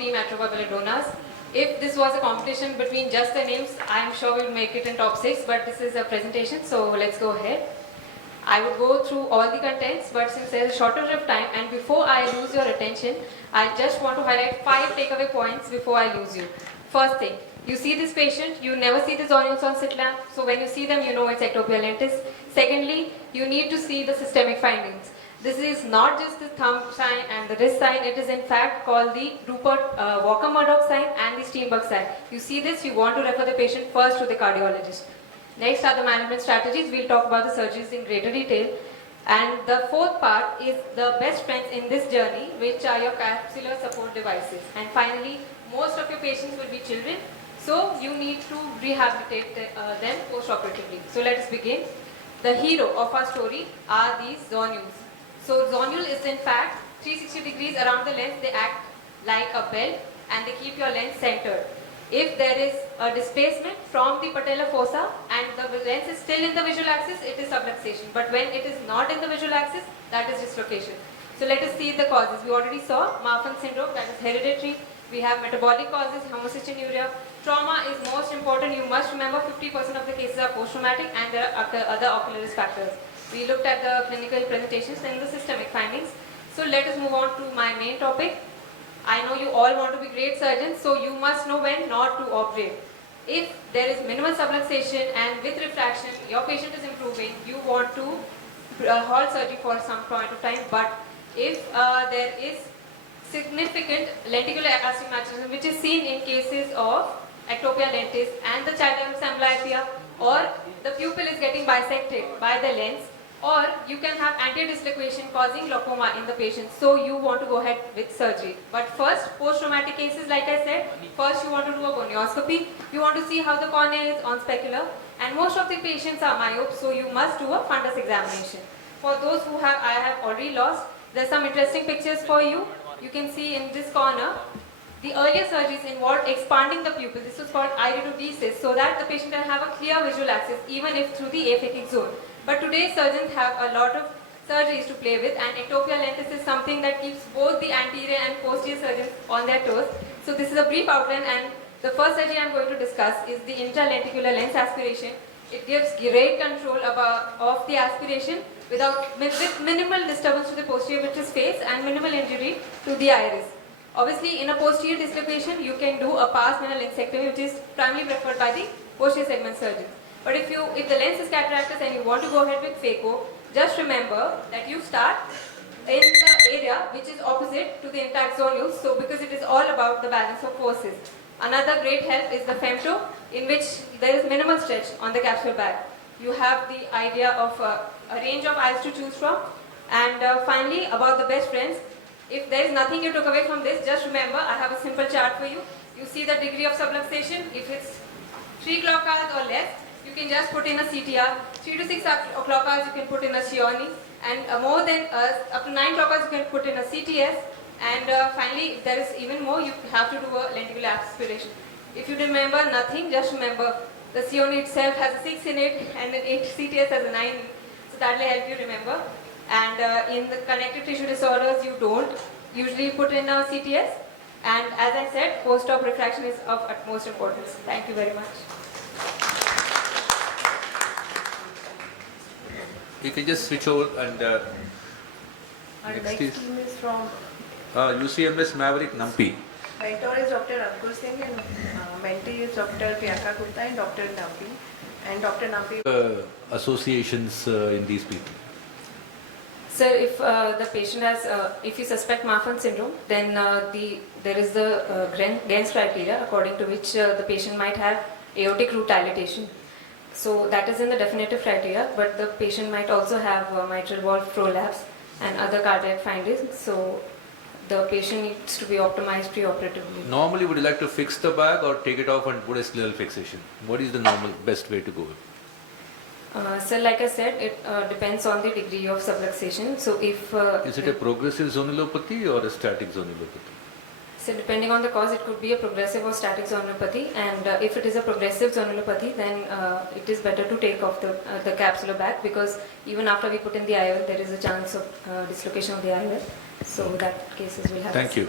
Team Atropa Belladonnas. If this was a competition between just the names, I'm sure we'll make it in top 6, but this is a presentation, so let's go ahead. I will go through all the contents, but since there's a shortage of time and before I lose your attention, I just want to highlight 5 takeaway points before I lose you. First thing, you see this patient, you never see the zonules on slit lamp, so when you see them, you know it's ectopia lentis. Secondly, you need to see the systemic findings. This is not just the thumb sign and the wrist sign, it is in fact called the Rupert Walker-Murdoch sign and the Steenberg sign. You see this, you want to refer the patient first to the cardiologist. Next are the management strategies. We'll talk about the surgeries in greater detail. And the fourth part is the best friends in this journey, which are your capsular support devices. And finally, most of your patients will be children, so you need to rehabilitate them post-operatively. So let us begin. The hero of our story are these zonules. So zonule is in fact 360 degrees around the lens. They act like a belt and they keep your lens centered. If there is a displacement from the patella fossa and the lens is still in the visual axis, it is subluxation. But when it is not in the visual axis, that is dislocation. So let us see the causes. We already saw Marfan syndrome, that is hereditary. We have metabolic causes, homocystinuria. Trauma is most important. You must remember 50% of the cases are post-traumatic and there are other ocular risk factors. We looked at the clinical presentations and the systemic findings. So let us move on to my main topic. I know you all want to be great surgeons, so you must know when not to operate. If there is minimal subluxation and with refraction, your patient is improving, you want to halt surgery for some point of time. But if there is significant lenticular astigmatism, which is seen in cases of ectopia lentis and the chylomicronemia amblyopia, or the pupil is getting bisected by the lens, or you can have anti-dislocation causing glaucoma in the patient, so you want to go ahead with surgery. But first, post-traumatic cases, like I said, first you want to do a gonioscopy, you want to see how the cornea is on specular, and most of the patients are myopes, so you must do a fundus examination. For those who I have already lost, there are some interesting pictures for you. You can see in this corner, the earlier surgeries involved expanding the pupil. This was called iridodesis, so that the patient can have a clear visual axis, even if through the aphakic zone. But today surgeons have a lot of surgeries to play with, and ectopia lentis is something that keeps both the anterior and posterior surgeons on their toes. So this is a brief outline, and the first surgery I am going to discuss is the intralenticular lens aspiration. It gives great control of the aspiration with minimal disturbance to the posterior vitreous face and minimal injury to the iris. Obviously, in a posterior dislocation, you can do a pars minor lensectomy, which is primarily preferred by the posterior segment surgeons. But if the lens is cataractous and you want to go ahead with phaco, just remember that you start in the area which is opposite to the intact zonules, so because it is all about the balance of forces. Another great help is the femto, in which there is minimal stretch on the capsule bag. You have the idea of a range of eyes to choose from. And finally, about the best friends, if there is nothing you took away from this, just remember I have a simple chart for you. You see the degree of subluxation. If it's 3 clock hours or less, you can just put in a CTR. 3 to 6 clock hours you can put in a Chioni, and more than up to 9 clock hours you can put in a CTS. And finally, if there is even more, you have to do a lenticular aspiration. If you remember nothing, just remember the Chioni itself has a 6 in it and an 8 CTS has a 9 in it. So that will help you remember. And in the connective tissue disorders, you don't usually put in a CTS. And as I said, post-op refraction is of utmost importance. Thank you very much. You can just switch over and Our next team is from UCMS Maverick Nampi. mentor is Dr. Ankur Singh and mentee is Dr. Priyanka Gupta and Dr. Nampi. And Dr. Nampi Associations in these people. Sir, if the patient has, if you suspect Marfan syndrome, then there is the Gens criteria according to which the patient might have aortic root dilatation. So that is in the definitive criteria, but the patient might also have mitral valve prolapse and other cardiac findings. So the patient needs to be optimized preoperatively. Normally, would you like to fix the bag or take it off and put a scleral fixation? What is the normal best way to go? So like I said, it depends on the degree of subluxation. So if is it a progressive zonulopathy or a static zonulopathy? So depending on the cause, it could be a progressive or static zonulopathy, and if it is a progressive zonulopathy, then it is better to take off the capsular bag, because even after we put in the IOL, there is a chance of dislocation of the IOL. So that cases will happen. Thank you.